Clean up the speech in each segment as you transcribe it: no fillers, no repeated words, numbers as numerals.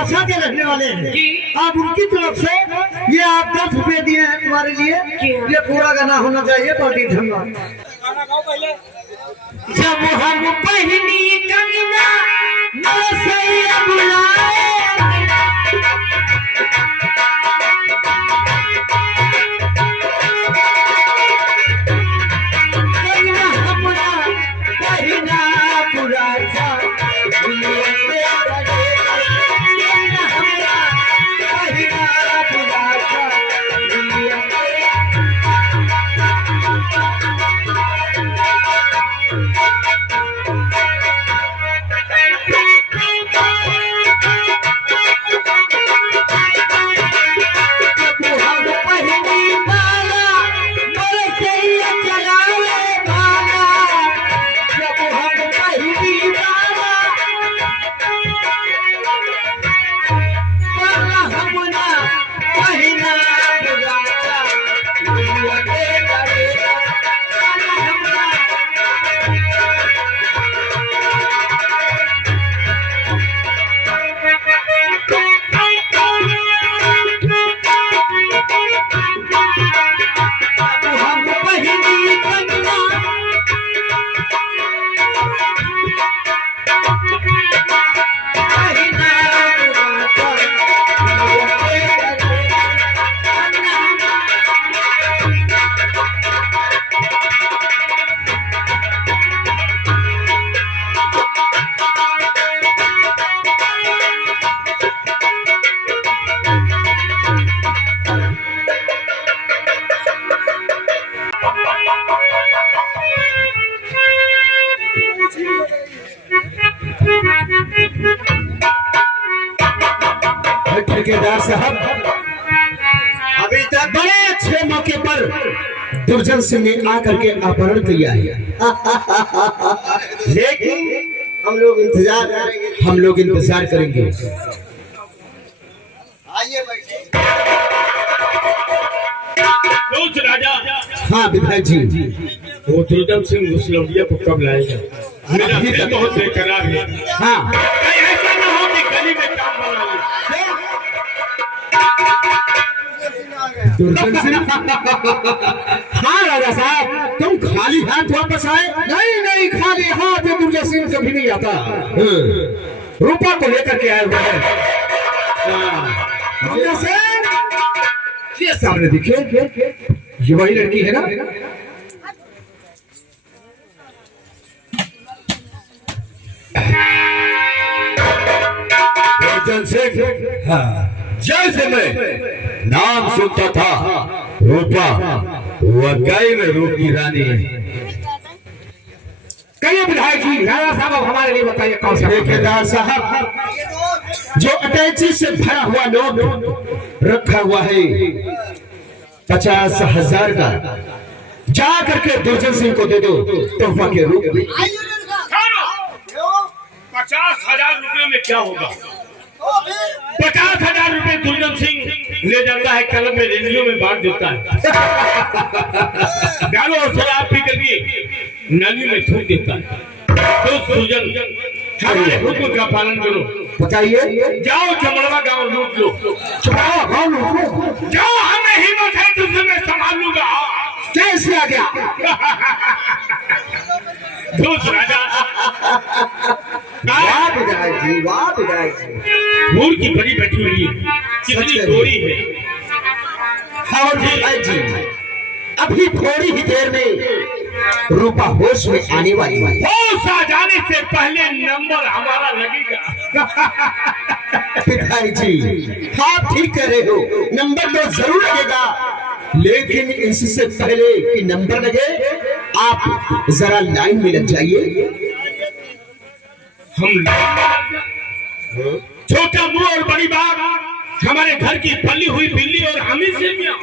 दुर्वासा के रहने वाले हैं। आप उनकी तरफ से ये आप 10 रुपए दिए हैं तुम्हारे लिए, ये पूरा गाना होना चाहिए। पार्टी धन्यवाद। जब हम पहली कंगना नौसैया बुलाए, ठेकेदार साहब अभी तक बड़े अच्छे मौके पर दुर्जन सिंह ने आकर के अपहरण किया है, लेकिन हम लोग इंतजार करेंगे। आइए बैठिए। राजा। हाँ विधायक जी, वो दुर्जन सिंह उस लौंडिया को कब लाएगा? मेरा दिल बहुत बेकरार है। हाँ ऐसा न हो कि गली में काम बना ले। दुर्जन सिंह। हाँ राजा साहब, तुम खाली हाथ वापस आए? नहीं, खाली हाथ दुर्जन सिंह कभी नहीं आता। रूपा को लेकर के आए हुए हैं। ये सामने देखिए, ये वही लड़की है ना? दुर्जन सिंह। हाँ, जैसे मैं नाम सुनता था रूपा, वाकई में रूप की रानी है। कहिए विधायक जी, राजा साहब अब हमारे लिए बताइए कौन सा? ठेकेदार साहब, जो अटैची से भरा हुआ नोट रखा हुआ है 50,000 का, जा करके दुर्जन सिंह को दे दो तोहफा के रूप में। 50,000 रुपए में क्या होगा? 50,000 रुपए दुर्जन सिंह ले जाता है, कलम में रेडियो में बांट देता है, दारू और शराब पी करके नली में थूक देता है। तो दुर्जन हमारे हुक्म का पालन करो। बताइए। जाओ चमड़वा गांव लूट लो। चमड़वा गांव लूट लो? जाओ, हमें हिम्मत है तुझसे मैं संभाल लूंगा। कैसे आ गया? राजा भूर की बड़ी बैठी हुई है, कितनी गोरी है। हाँ जी, अभी थोड़ी ही देर में रूपा होश में आने वाली है। होश आ जाने से पहले नंबर हमारा लगेगा। पिताजी जी, आप ठीक कह रहे हो, नंबर तो जरूर लगेगा, लेकिन इससे पहले कि नंबर लगे आप जरा लाइन में लग जाइए। हम छोटा मुंह और बड़ी बात, हमारे घर की पली हुई बिल्ली और हम ही से मियां,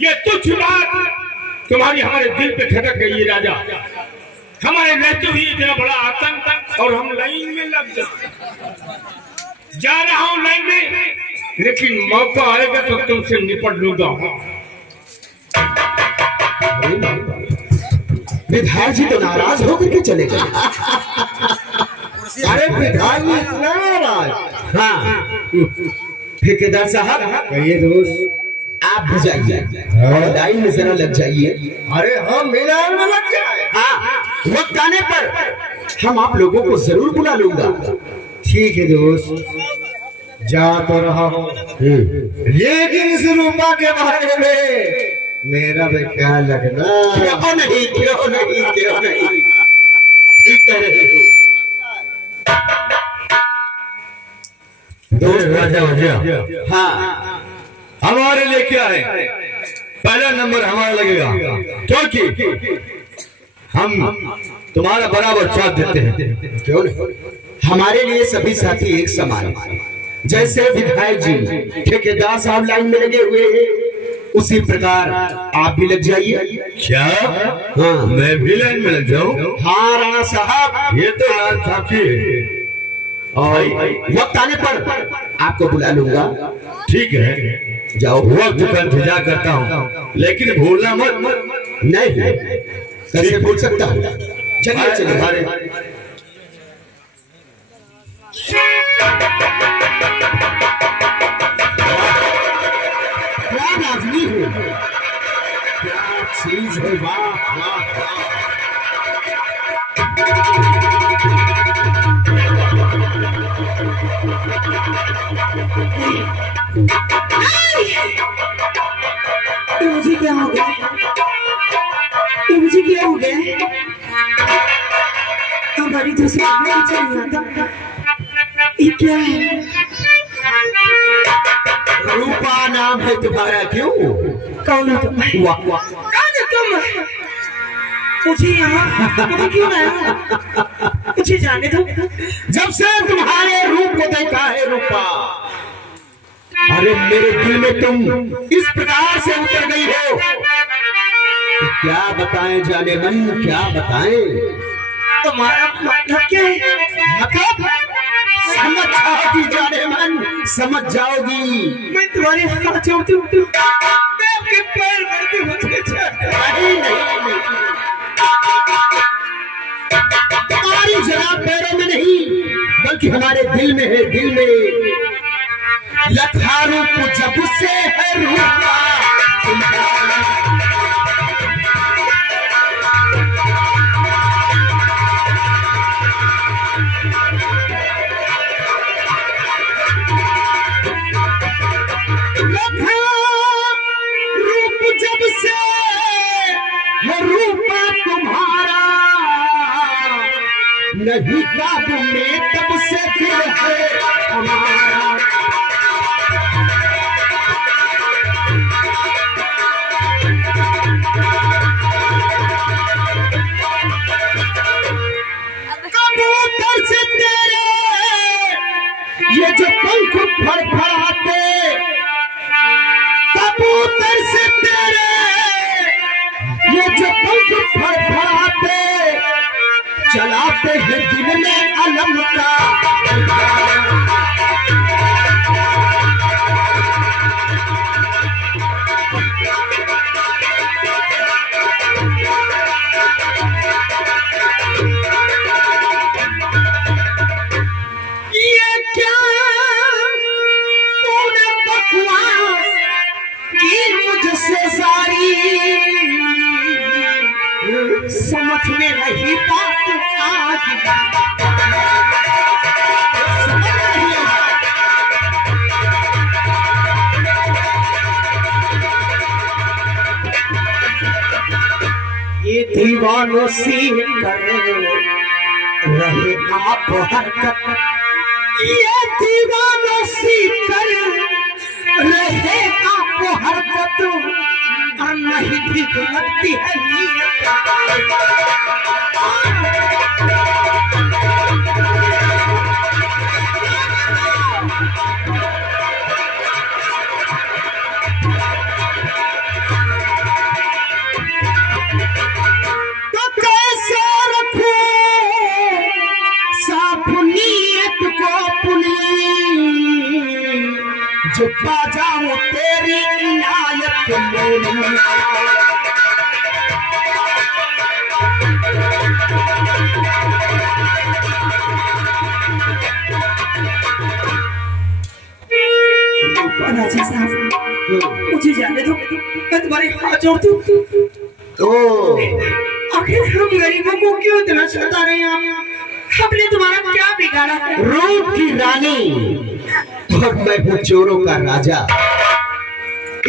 ये तुच्छ बात तुम्हारी हमारे दिल पे खटक गई है राजा। हमारे रहते हुए इतना बड़ा आतंक और हम लाइन में लग जा रहा हूं लाइन में, लेकिन मौका आएगा तो तुमसे निपट लूंगा। विधायक जी तो नाराज होकर के चले गए। अरे विधायक जी नाराज, हाँ ठेकेदार साहब, कहिए दोस्त। आप भी जाइए और लाइन में जरा लग जाइए। अरे हम मीनार में लग जाए। हाँ, वक्त आने पर हम आप लोगों को जरूर बुला लूंगा। ठीक है दोस्त, जा तो रहा हूँ, लेकिन इस रूपा के बारे में मेरा भी ख्याल रखना। क्यों नहीं, क्यों नहीं, क्यों नहीं, ठीक कह रहे हो दोस्त। राजा भैया, हाँ हमारे लिए क्या है, पहला नंबर हमारा लगेगा, क्योंकि हम तुम्हारा बराबर साथ देते हैं। क्यों नहीं, हमारे लिए सभी साथी एक समान हैं। जैसे विधायक जी ठेकेदार साहब लाइन में लगे हुए हैं, उसी प्रकार आप भी लग जाइए। क्या? हाँ, मैं भी लाइन में लग जाऊं? हाँ राणा साहब, ये तो लाल साथी है। और वक्त आने पर आपको बुला लूंगा। ठीक है, जाओ। वक्त का इंतजार करता हूँ, लेकिन भूलना मत। नहीं, कैसे भूल सकता हूँ। चलिए चलिए। क्या आदमी हो, क्या चीज है, वाह वाह वाह। मुझे क्या हो गया, मुझे क्या हो गया, हमारी तो समझ में चल आता, ये क्या है? रूपा नाम है तुम्हारा, क्यों? कौन हो तुम? वाह वाह, कौन है तुम? मुझे यहाँ क्यों लाया? मुझे जाने दो। जब से तुम्हारे रूप को देखा है रूपा, अरे मेरे दिल में तुम इस प्रकार से उतर गई हो कि क्या बताएं जाने मन, क्या बताएं। तुम्हारा मतलब क्या है? मतलब समझ जाओगी जाने मन, समझ जाओगी। मैं तुम्हारे हाथ जोड़ती हूँ, मैं आपके पैर पड़ती हूँ। नहीं नहीं नहीं, तुम्हारी जगह पैरों में नहीं, बल्कि हमारे दिल में है, दिल में। लखा रूप जब से है रूपा तुम्हारा, लखा रूप जब से है रूपा तुम्हारा, नहीं काबू में तब से दिल है हमारा। कबूतर से तेरे ये जो पंख फड़फड़ाते, कबूतर से तेरे ये जो पंख फड़फड़ाते, चलाते हैं दिल में अलम का। ये क्या तूने बकवास की मुझसे सारी, समझ में नहीं बात आज, समझ नहीं आ। ये दीवानों सी कर रहे आप हरकत, ये दीवानों सी कर रहे आप हरकत, और नहीं भी लगती है नीयत। तो कैसे रखूं साफ नीयत को पुनी, जो पा जाऊं तेरी इनायत में। राजा साहब मुझे जाने दो, मैं तुम्हारे हाथ जोड़ती हूँ। तो आखिर हम गरीबों को क्यों इतना सता रहे हैं आप? हमने तुम्हारा क्या बिगाड़ा है? रूप की रानी और मैं हूँ चोरों का राजा,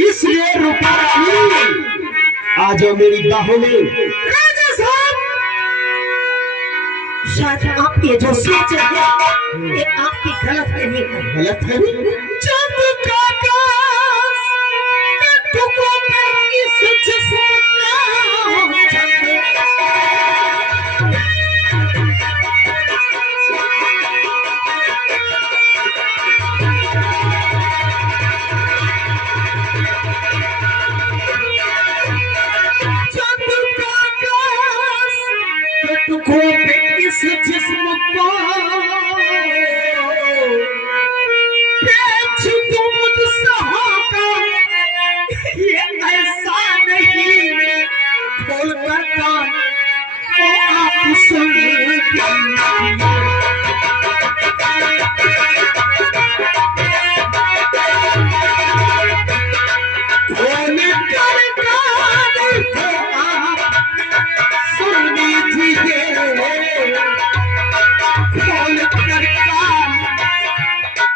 इसलिए रूपा रानी आ जाओ मेरी बाहों में। राजा साहब, शायद आप ये जो सोच रहे हैं ये आपकी गलतफहमी है। गलतफहमी? चंद का टुकड़ों पे इस जिस्म का चंद टुकड़ों पे इस जिस्म को पेच तो मुझसे होगा, ये ऐसा नहीं खोल कर कान को आप सुन खोल कर कान को आप सुन लीजिए, खोल कर कान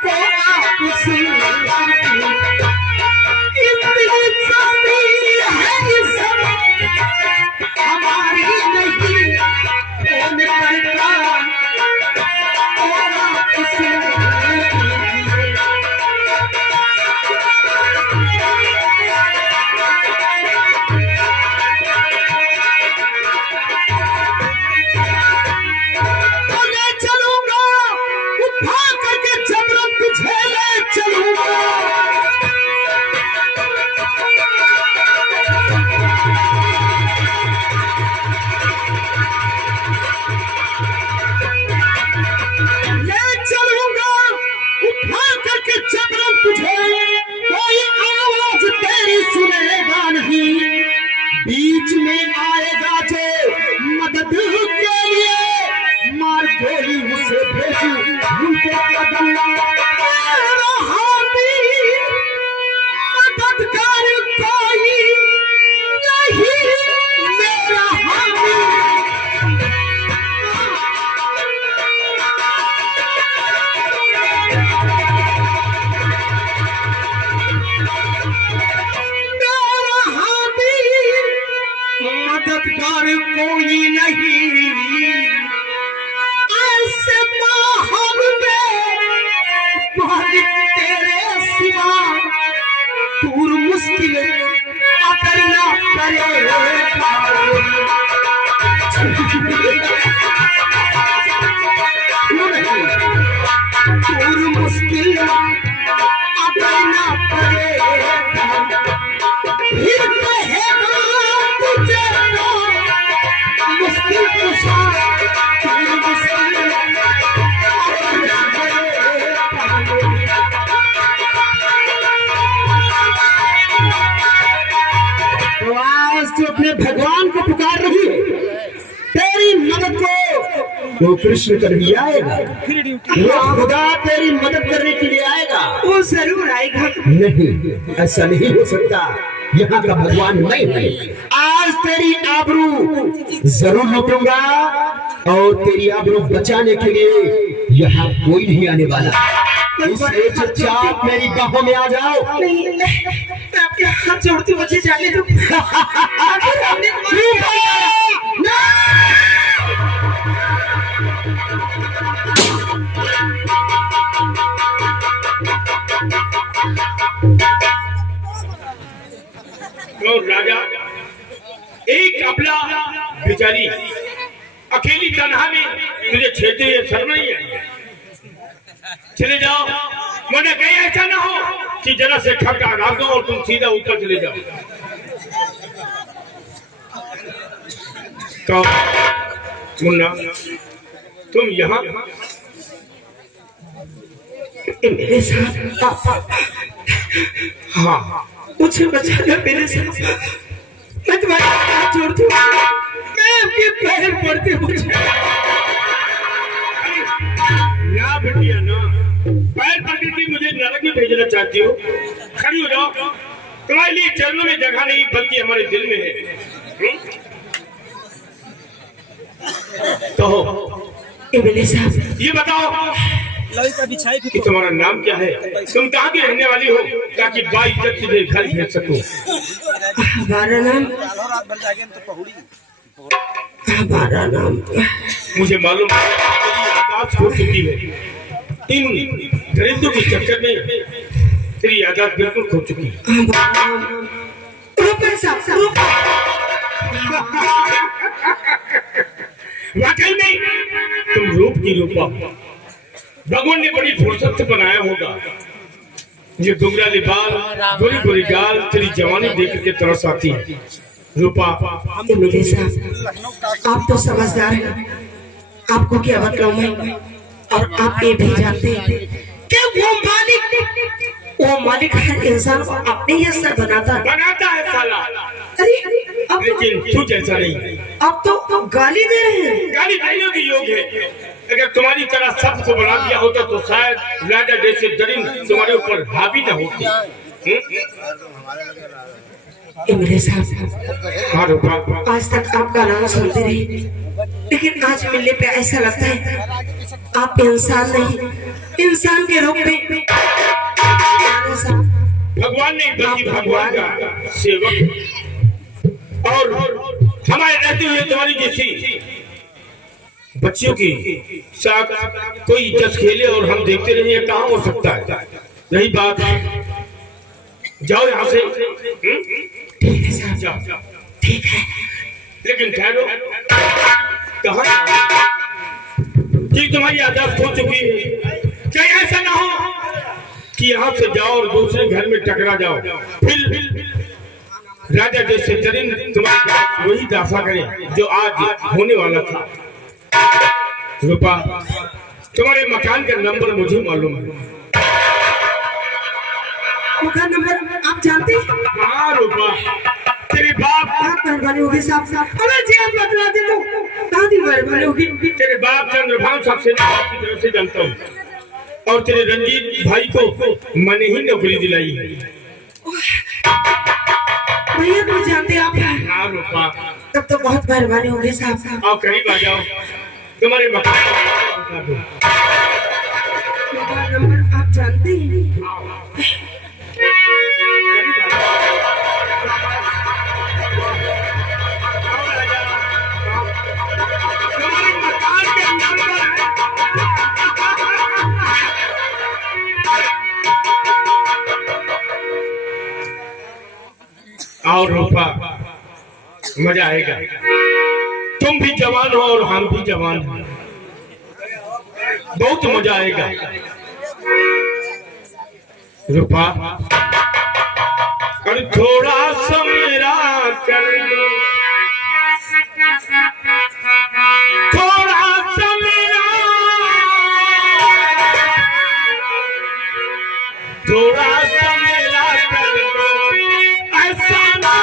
को आप सुन लीजिए। इतनी सस्ती है ये सब हमारी नहीं, खोल कर कान को आप सुन लीजिए। बीच में आएगा जो मदद के लिए, मार गोली उसे भेजू उनके कदम। मददगार कोई नहीं मेरा हामी, मददगार कोई नहीं ऐसे माहौल में, तेरे सिवा दूर मुश्किल अगर ना करे दूर मुश्किल अगर ना करे, फिर कहेगा तुझे मुश्किल कुशा, मुश्किल तो आज तो अपने भगवान को पुकार रही है, तेरी मदद को वो कृष्ण कर भी आएगा, वो खुदा तेरी मदद करने के लिए आएगा। वो जरूर आएगा। नहीं, ऐसा नहीं हो सकता, यहाँ का भगवान मैं हूँ। आज तेरी आबरू जरूर लूटूंगा और तेरी आबरू बचाने के लिए यहाँ कोई नहीं आने वाला। इसलिए चुपचाप मेरी बाहों में आ जाओ। नहीं, मैं आपके हाथ जोड़ती हूँ, मुझे जाने दो। आखिर हमने तो राजा, एक अबला बेचारी अकेली तन्हा में तुझे छेड़ते हुए शर्म नहीं है? चले जाओ, मैंने कहीं ऐसा ना हो कि जरा से ठक्का लगा दो और तुम सीधा ऊपर चले जाओ। तो मुन्ना, तुम यहाँ मेरे साथ, हाँ, मुझे बचाना मेरे साथ। मैं तुम्हारे हाथ जोड़ती हूँ, मैं आपके पैर पड़ती हूँ। ना बिटिया ना, पैर पकड़ के मुझे नरक में भेजना चाहती हो? खड़ी हो जाओ, तुम्हारे लिए चरणों में जगह नहीं बल्कि हमारे दिल में है। तो इमली साहब, ये बताओ कि तुम्हारा नाम क्या है, तुम कहाँ की रहने वाली हो, ताकि बाइज्जत तुझे घर भेज सकूं। हमारा नाम मुझे मालूम है यादाश्त हो चुकी है, इन दरिंदों के चक्कर में तेरी यादाश्त बिल्कुल खो चुकी है। वाकई में तुम रूप की रूपा, भगवान ने बड़ी फुर्सत से बनाया होगा। ये दुगराले बाल, गोरी गोरी गाल, तेरी जवानी देख के तरस आती है रूपा। इमली साहब, आप तो समझदार हैं, आपको क्या बताऊं मैं, और आप ये भी जानते हैं कि वो मालिक हर इंसान को अपने ही असर बनाता है साला। अरे अब लेकिन तू जैसा नहीं, आप तो गाली दे रहे हैं। गाली देने के योग है। अगर तुम्हारी तरह सबको बना दिया होता तो शायद राजा जैसे दरिंद तुम्हारे ऊपर हावी न होती। इमली साहब, हाँ रूपा, आज तक आपका नाम सुनते रहे, लेकिन आज मिलने पे ऐसा लगता है आप इंसान नहीं, इंसान के रूप में भगवान नहीं बल्कि भगवान का सेवक। और हमारे रहते हुए तुम्हारी जैसी बच्चियों की साथ कोई जस खेले और हम देखते रहिए, कहाँ हो सकता है। यही बात, जाओ यहाँ से। ठीक है साहब, जाओ, ठीक है, लेकिन ठहरो, कहाँ कि तुम्हारी यादाश्त हो चुकी है। कहीं ऐसा ना हो कि यहाँ से जाओ और दूसरे घर में टकरा जाओ, फिर राजा जैसे दरिंद तुम्हारे साथ वही दासा करे जो आज होने वाला था। रूपा, तुम्हारे मकान का नंबर मुझे मालूम है। मकान नंबर आप जानते हैं? हाँ रूपा, तेरे बाप, बहुत मेहरबानी होगी साहब। अगर जी आप बतला दे तो कहाँ दी मेहरबानी होगी। तेरे बाप चंद्रभान साहब से की तरफ से जानता हूँ, और तेरे रंजीत भाई को मैंने ही नौकरी दिलाई है। भैया तो जानते आप हैं। हाँ रूपा, तब तो बहुत मेहरबानी होगी साहब। आओ करीब आ जाओ, तुम्हारे मकान नंबर आप जानते हैं? और रूपा, मजा आएगा। तुम भी जवान हो और हम भी जवान हैं, बहुत मजा आएगा। रूपा, और थोड़ा सा मेरा कर लो, थोड़ा सा मेरा, थोड़ा सा मेरा कर दो, ऐसा ना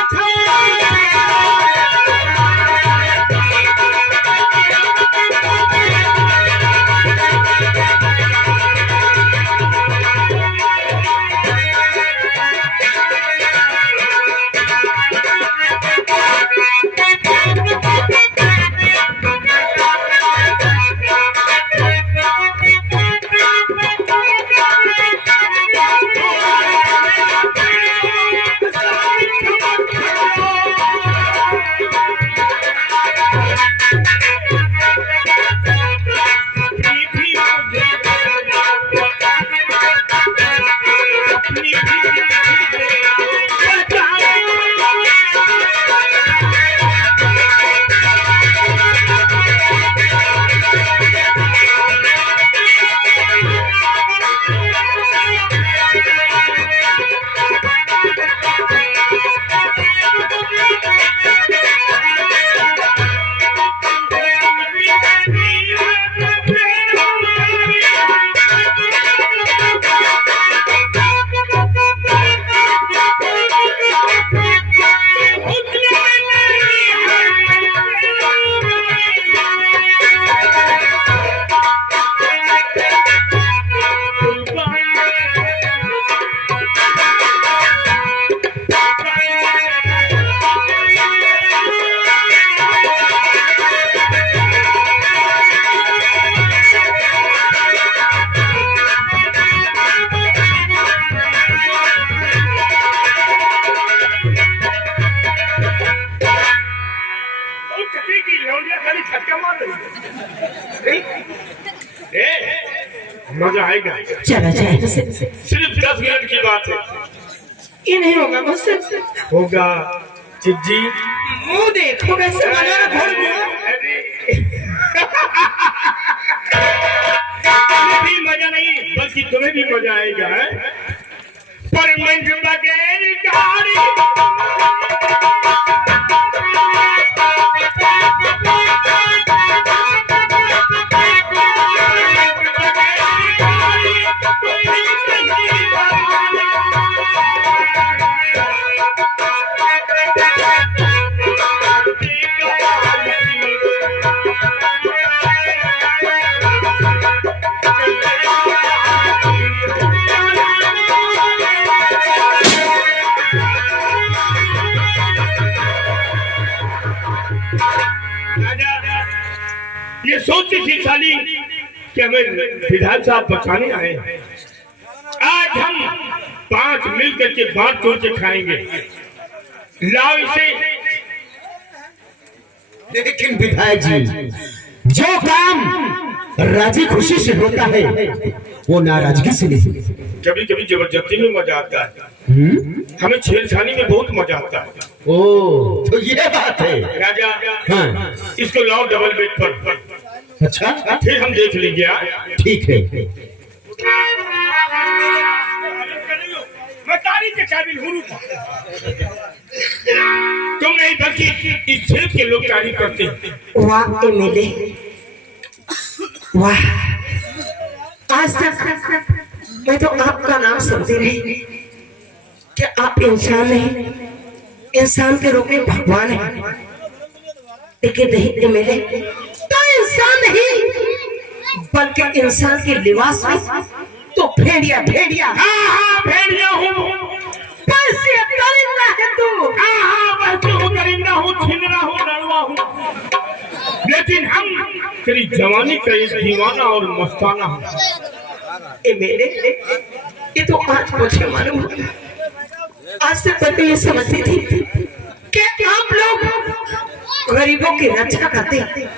मजा आएगा। चला जाएगा सिर्फ 10 मिनट की बात है। ये नहीं होगा बस होगा चिज्जी, मुंह देखो कैसे बना रहा तुम्हें भी मजा नहीं बल्कि तुम्हें भी मजा आएगा। पर मंच बगैर गाड़ी ये सोचती थी साली कि हमें विधान साहब बचाने आए। आज हम 5 मिलकर के बांट तोड़ के खाएंगे। लाओ इसे। लेकिन विधायक जी, जो काम राजी खुशी से होता है वो नाराजगी से नहीं। कभी कभी जबरदस्ती में मजा आता है, हमें छेड़छाड़ी में बहुत मजा आता है। ओ तो ये बात है। राजा, हाँ इसको लाओ डबल बेड पर। अच्छा फिर हम देख लेंगे। ठीक है। मैं तारीफ के काबिल हूँ। तुम नहीं बल्कि इस क्षेत्र के लोग तारीफ करते हैं। वाह एमएलए, वाह। आज तक मैं तो आपका नाम सुनती रही कि आप इंसान नहीं, इंसान के रूप में भगवान है। लेकिन नहीं एमएलए, तो इंसान नहीं बल्कि इंसान के लिबास में तो भेड़िया भेड़िया। हाँ भेड़िया हूँ। कैसे करिंदा है तू? हाँ करिंदा हूँ, छिंदरा हूँ, नड़वा हूँ। लेकिन हम तेरी जवानी का एक दीवाना और मस्ताना हूँ। मेरे ये तो आज मुझे मालूम, आज से पहले ये समझती थी कि आप लोग गरीबों की रक्षा करते हैं,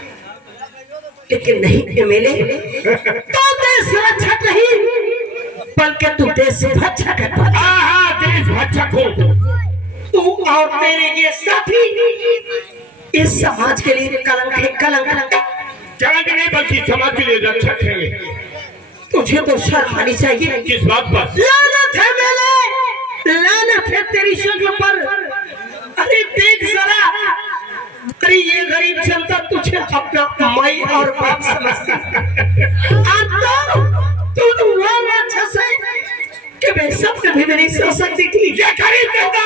लेकिन नहीं एमएलए, तो देश रक्षक नहीं बल्कि तू देश भक्षक है। देश भक्षक हो तू और तेरे ये साथी इस समाज के लिए कलंक है। कलंक नहीं बल्कि समाज के लिए रक्षक है। तुझे तो शर्म आनी चाहिए। किस बात पर? लानत है मेरे, लानत है तेरी शक्ल पर। अरे देख जरा, अरे ये गरीब जनता तुझे अपना माई और बाप समझती तू तो वो अच्छा से कि मैं सब कभी नहीं सोच सकती थी। ये गरीब जनता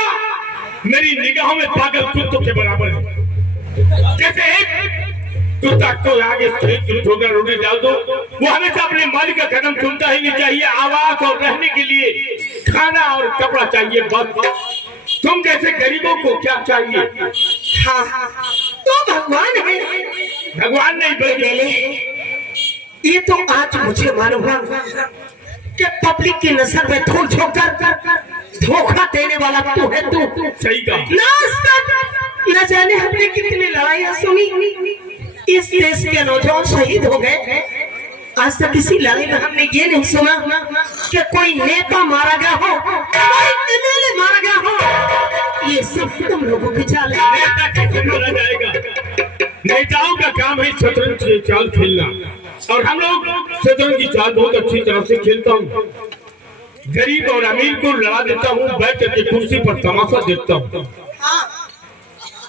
मेरी निगाहों में पागल कुत्तों के बराबर है। जैसे एक कुत्ता को आगे ठोकर रोटी डाल दो, वो हमेशा अपने मालिक का कदम चुनता ही नहीं चाहिए। आवाज और रहने के लिए खाना और कपड़ा चाहिए बस। तुम जैसे गरीबों को क्या चाहिए? हाँ तो भगवान है। भगवान नहीं बल्कि ये तो आज मुझे मालूम है कि पब्लिक की नजर में धूल झोंककर धोखा देने वाला तू है। तू सही कहा। न जाने हमने कितनी लड़ाइयां सुनी, इस देश के नौजवान शहीद हो गए। आज तक किसी लड़ाई में हमने ये नहीं सुना कि कोई नेता मारा गया हो, कोई एमएलए मारा गया हो। ये सब तुम लोगों की चाल है। नेता कैसे मारा जाएगा? नेताओं का काम है शतरंज की चाल खेलना, और हम लोग शतरंज की चाल बहुत अच्छी तरह से खेलता हूँ। गरीब और अमीर को लड़ा देता हूँ, बैठ के कुर्सी पर तमाशा देखता हूँ।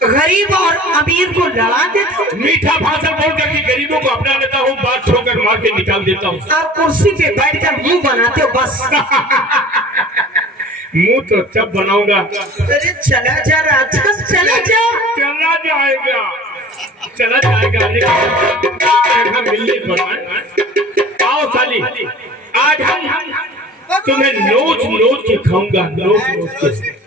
गरीब और अमीर को लड़ा देता हूँ, मीठा भाषण बोल करके गरीबों को अपना लेता हूँ, बात छोड़कर मार के निकाल देता हूँ। और कुर्सी पे बैठकर मुंह बनाते हो बस। मुंह तो तब बनाऊंगा। अरे चला जा राजकस, चला जा। चला जाएगा, चला जाएगा। लेकिन मिलने पर आओ साली, आज हम तुम्हें नोच नोच के खाऊंगा, नोच नोच के।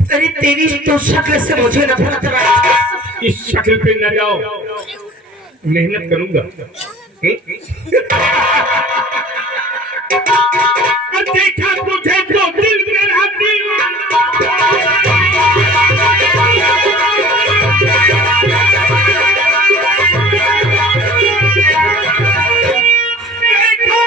अरे तेरी तो शक्ल से मुझे नफरत है। इस शक्ल पे न जाओ, मेहनत करूंगा। देखा तुझे तो दिल मेरा दीवाना। देखा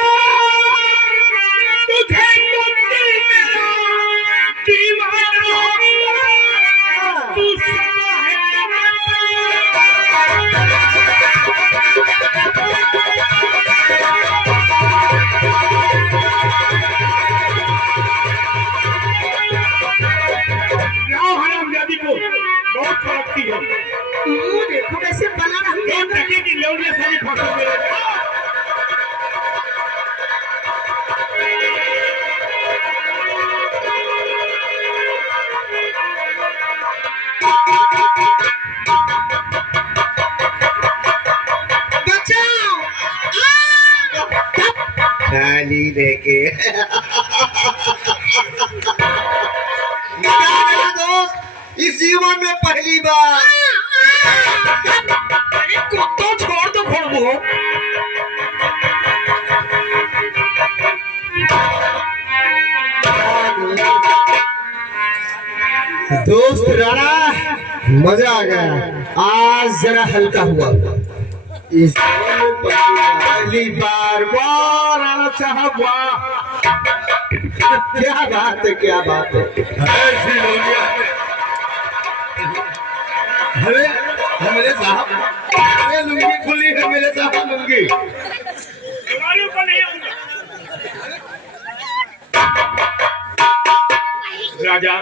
पीने के। क्या मेरा दोस्त, इस जीवन में पहली बार। कुत्तों छोड़ दो खोड़बो। दोस्त राणा, मजा आ गया। आज जरा हल्का हुआ। इस जीवन में पहली बार। वाह राणा साहब वाह, क्या बात है, क्या बात है। ऐसी लोनिया। अरे मेरे साहब, अरे लुंगी खुली है मेरे साहब, लुंगी। तुम्हारे ऊपर नहीं आऊंगा। राजा,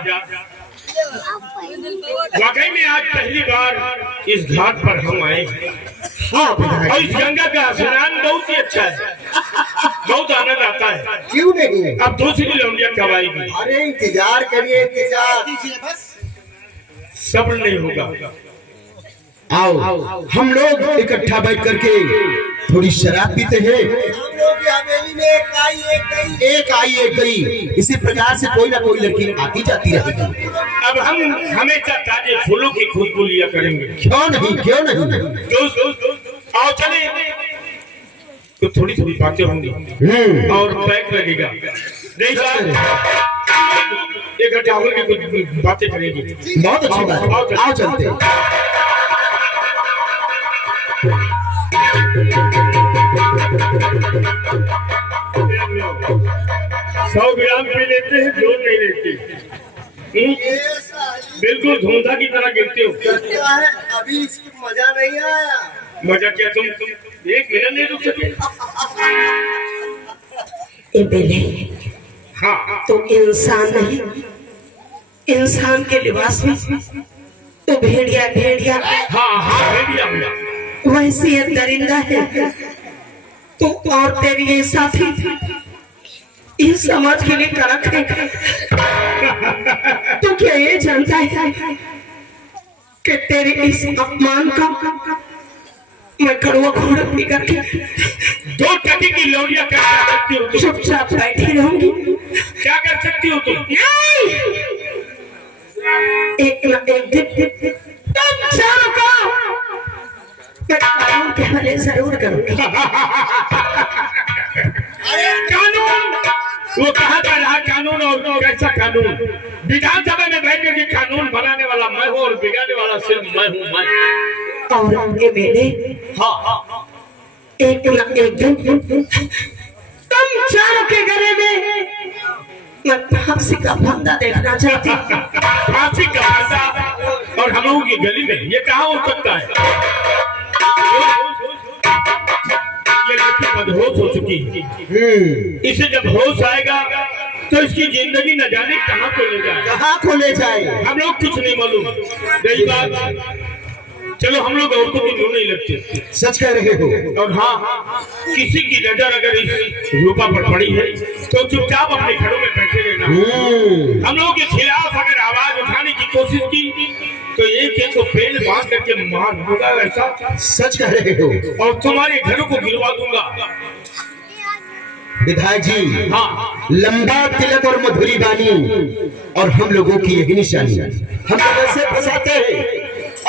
वाकई में आज पहली बार इस घाट पर हम आए। हाँ और इस गंगा का स्नान बहुत ही अच्छा है, बहुत आनंद आता है। क्यों नहीं? अब दूसरी लौंडिया कब आएगी? अरे इंतजार करिए, इंतजार। सब्र नहीं होगा। आओ हम लोग इकट्ठा बैठ करके थोड़ी शराब पीते हैं। हम लोग की हवेली में एक आई एक गई। एक आई एक गई, इसी प्रकार से कोई ना कोई लड़की आती जाती रहेगी। अब हम हमेशा ताजे फूलों की खुशबू लिया करेंगे। क्यों नहीं, क्यों नहीं। दोस्त आओ चले, तो थोड़ी थोड़ी बातें होंगी और बैग लगेगा। नहीं इकट्ठा होकर कुछ बातें करेंगे। बहुत अच्छी बात है, आओ चलते हैं। 100 ग्राम पी लेते हैं, जोर नहीं लेते। बिल्कुल धूमधा की तरह गिरते हो। क्या है, अभी इसकी मजा नहीं आया। मजा क्या, तुम 1 मिनट नहीं रुक सके? ए बेले, हाँ तो इंसान नहीं, इंसान के लिबास में तो भेड़िया भेड़िया, हाँ हाँ भेड़िया हुआ। वैसे ये दरिंदा है तो, और तेरी ये साथी इस समाज के लिए करक है। तो क्या ये जानता है कि तेरे इस अपमान का मैं कड़वा घोड़ा पी करके 2 टके की लौड़िया क्या कर सकती हो तुम? चुपचाप बैठी रहूंगी। क्या कर सकती हो तुम? नहीं, एक न एक दिन तुम चारों को मैं कानून के हवाले जरूर करूंगी। अरे कानून, वो कहाँ का रहा कानून? और कैसा कानून? विधानसभा में बैठ करके कानून बनाने वाला मैं हूँ और बिगाड़ने वाला सिर्फ मैं हूँ, मैं। और ये मेरे हाँ एक न एक दिन तुम चारों के गले में मैं फांसी का फंदा देखना चाहती हूँ। फांसी का फंदा और हम लोगों की गली में, ये कहाँ हो सकता है? ये लड़की बदहोश हो चुकी है। इसे जब होश आएगा तो इसकी जिंदगी न जाने कहाँ को ले जाए, कहाँ को ले जाए, हम लोग कुछ नहीं मालूम। रही बात, चलो हम लोग औरतों की नहीं लगते। सच कह रहे हो। और हाँ, किसी की नजर अगर इस रूपा पर पड़ी है तो चुपचाप अपने घरों में बैठे रहना। हम लोगों के खिलाफ अगर आवाज उठाने की कोशिश की तो एक को पेड़ बांध करके मार दूंगा, ऐसा सच कह रहे हो। और तुम्हारे घरों को गिरवा दूंगा। विधायक जी, हाँ लंबा तिलक और मधुरी बानी और हम लोगों की यही निशानी। हम लोग ऐसे फंसाते हैं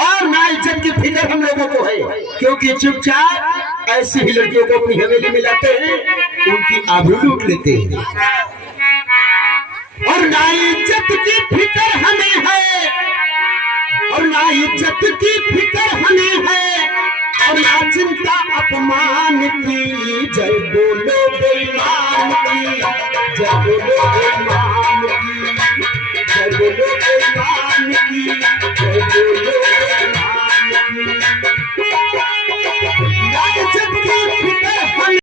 और ना इज्जत की फिक्र हम लोगों को है, क्योंकि चुपचाप ऐसी ही लड़कियों को अपनी हवेली में लाते हैं, उनकी आबरू लूट लेते हैं। और ना इज्जत की फिक्र हमें है, और ना इज्जत की फिक्र हमें है, और ना चिंता अपमान की। जय बोलो बेईमान की, जय बोलो बेईमान की, जय बोलो बेईमान की, जय बोलो